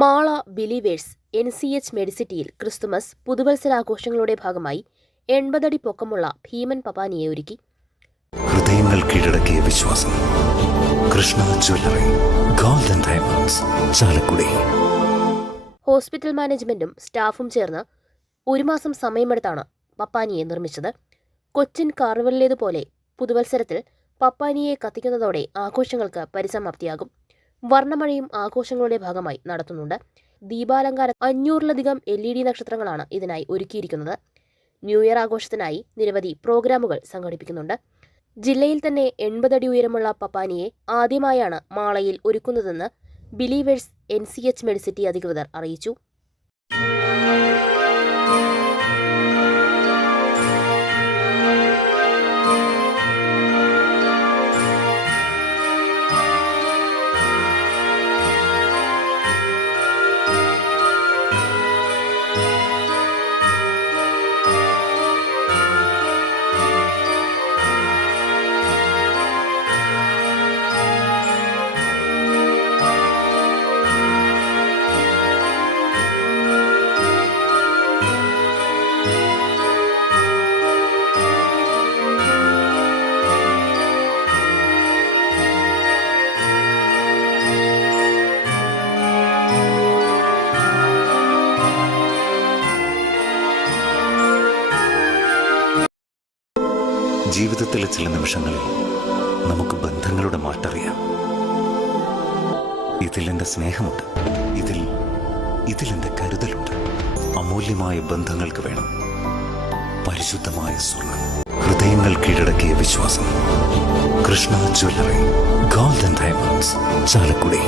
Mala believers NCH മെഡിസിറ്റിയിൽ Christmas പുതുവത്സരാഘോഷങ്ങളുടെ ഭാഗമായി 80 അടി പൊക്കമുള്ള ഭീമൻ പപ്പാനിയെ ഒരുക്കി. ഹൃദയങ്ങൾ കീഴടക്കിയ വിശ്വാസം. Krishna jewellery, golden diamonds, Chalakudy. Hospital മാനേജ്മെന്റും സ്റ്റാഫും ചേർന്ന് 1 മാസം സമയമെടുത്താണ് പപ്പാനിയെ നിർമ്മിച്ചത്. കൊച്ചിൻ കാർണിവലിലേതുപോലെ പുതുവത്സരത്തിൽ പപ്പാനിയെ കത്തിക്കുന്നതോടെ ആഘോഷങ്ങൾക്ക് പരിസമാപ്തിയാകും. വർണ്ണമഴയും ആഘോഷങ്ങളുടെ ഭാഗമായി നടത്തുന്നുണ്ട്. ദീപാലങ്കാരം 500-ലധികം LED നക്ഷത്രങ്ങളാണ് ഇതിനായി ഒരുക്കിയിരിക്കുന്നത്. ന്യൂ ഇയർ ആഘോഷത്തിനായി നിരവധി പ്രോഗ്രാമുകൾ സംഘടിപ്പിക്കുന്നുണ്ട്. ജില്ലയിൽ തന്നെ 80 അടി ഉയരമുള്ള പപ്പാനിയെ ആദ്യമായാണ് മാളയിൽ ഒരുക്കുന്നതെന്ന് ബിലീവേഴ്സ് NCH മെഡിസിറ്റി അധികൃതർ അറിയിച്ചു. ജീവിതത്തിലെ ചില നിമിഷങ്ങളിൽ നമുക്ക് ബന്ധങ്ങളുടെ മാറ്ററിയാം. ഇതിലെന്റെ സ്നേഹമുണ്ട്, ഇതിലെന്റെ കരുതലുണ്ട്. അമൂല്യമായ ബന്ധങ്ങൾക്ക് വേണം പരിശുദ്ധമായ സ്വർണം. ഹൃദയങ്ങൾ കീഴടക്കിയ വിശ്വാസം. Krishna jewellery, golden diamonds, Chalakudy.